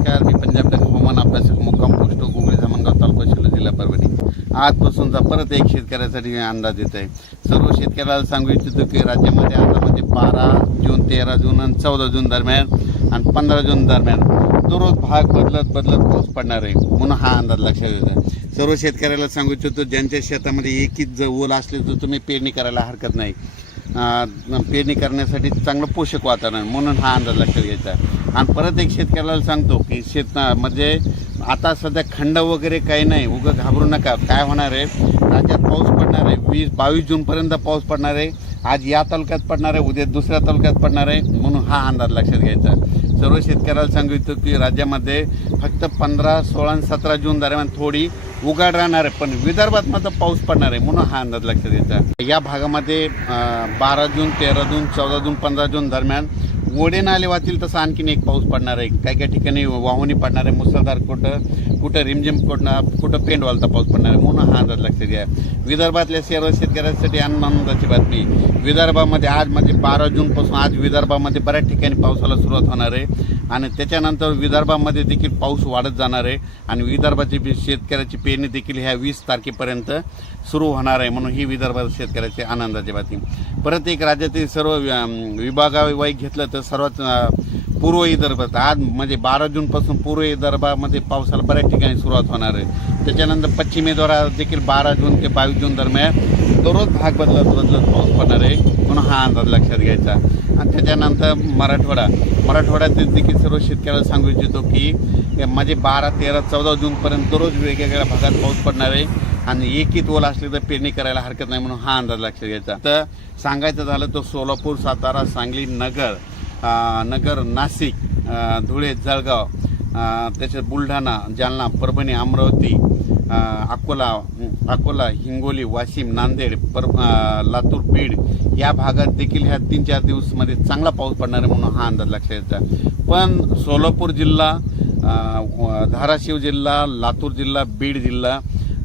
नमस्कार मी पंजाब टॅक हवामान अभ्यासक मुक्काम पोस्ट गुगळी धामणगाव तालुका शिलो जिल्हा परभणी. आजपासूनचा परत एक शेतकऱ्यासाठी अंदाज देत आहे. सर्व शेतकऱ्याला सांगू इच्छितो की राज्यामध्ये आतामध्ये म्हणजे बारा जून तेरा जून आणि चौदा जून दरम्यान आणि पंधरा जून दरम्यान दररोज भाग बदलत बदलत पाऊस पडणार आहे म्हणून हा अंदाज लक्षात येतो सर्व शेतकऱ्याला सांगू इच्छितो ज्यांच्या शेतामध्ये एकीच जर ओल असले तर तुम्ही पेरणी करायला हरकत नाही. पेरणी करण्यासाठी चांगलं पोषक वातावरण म्हणून हा अंदाज लक्षात घ्यायचा आणि परत एक शेतकऱ्याला सांगतो की शेत म्हणजे आता सध्या खंड वगैरे काही नाही. उगं घाबरू नका. काय होणार आहे? राज्यात पाऊस पडणार आहे. वीस बावीस जूनपर्यंत पाऊस पडणार आहे. आज या तालुक्यात पडणार आहे. उद्या दुसऱ्या तालुक्यात पडणार आहे. म्हणून हा अंदाज लक्षात घ्यायचा सर्व शेतकऱ्याला सांगू इच्छितो की राज्यामध्ये फक्त पंधरा सोळा सतरा जून दरम्यान थोडी उघड राहणार आहे. पण विदर्भात मात्र पाऊस पडणार आहे म्हणून हा अंदाज लक्षात घ्यायचा या भागामध्ये बारा जून तेरा जून चौदा जून पंधरा जून दरम्यान ओढे नाले वाचतील तसं आणखीन एक पाऊस पडणार आहे. काही काही ठिकाणी वाहुनी पडणार आहे. मुसळधार कुठं कुठं रिमझिम कुठं कुठं पेंडवालता पाऊस पडणार आहे म्हणून हा अंदाज लक्षात घ्या. विदर्भातल्या सर्व शेतकऱ्यांसाठी आनंदाची बातमी. विदर्भामध्ये आज म्हणजे बारा जूनपासून आज विदर्भामध्ये बऱ्याच ठिकाणी पावसाला सुरुवात होणार आहे. आणि त्याच्यानंतर विदर्भामध्ये देखील पाऊस वाढत जाणार आहे. आणि विदर्भाची बी- शेतकऱ्याची पेरणी देखील ह्या वीस तारखेपर्यंत सुरू होणार आहे म्हणून ही विदर्भात शेतकऱ्याची आनंदाची बातमी. परत एक राज्यातील सर्व विभागावाईक घेतलं तर सर्वात अं, पूर्व विदर्भात आज म्हणजे बारा जूनपासून पूर्व विदर्भामध्ये पावसाला बऱ्याच ठिकाणी सुरुवात होणार आहे. त्याच्यानंतर पश्चिमेद्वारा देखील बारा जून ते बावीस जून दरम्यान दररोज भाग बदलत बदलत पाऊस पडणार आहे. म्हणून हा अंदाज लक्षात घ्यायचा. आणि त्याच्यानंतर मराठवाडा. मराठवाड्यातील देखील सर्व शेतकऱ्याला सांगू इच्छितो की म्हणजे बारा तेरा चौदा जूनपर्यंत दररोज वेगवेगळ्या भागात पाऊस पडणार आहे. आणि एकीत ओल असली तर पेरणी करायला हरकत नाही म्हणून हा अंदाज लक्षात घ्यायचा. तर सांगायचं झालं तर सोलापूर सातारा सांगली नगर नगर नाशिक धुळे जळगाव त्याच्यात बुलढाणा जालना परभणी अमरावती अकोला अकोला हिंगोली वाशिम नांदेड पर लातूर बीड या भागात देखील ह्या तीन चार दिवसमध्ये चांगला पाऊस पडणार आहे म्हणून हा अंदाज लक्षात येतात पण सोलापूर जिल्हा धाराशिव जिल्हा लातूर जिल्हा बीड जिल्हा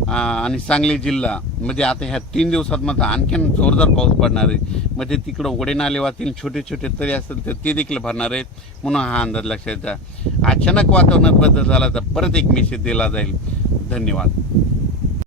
आणि सांगली जिल्हा. म्हणजे आता ह्या तीन दिवसात मग आणखीन जोरदार पाऊस पडणार आहे. म्हणजे तिकडं ओढे नाले छोटे छोटे तरी असेल तर ते देखील भरणार आहेत. म्हणून हा अंदाज लक्षात घ्यायचा अचानक वातावरणात बदल झाला तर परत एक मेसेज दिला जाईल. धन्यवाद.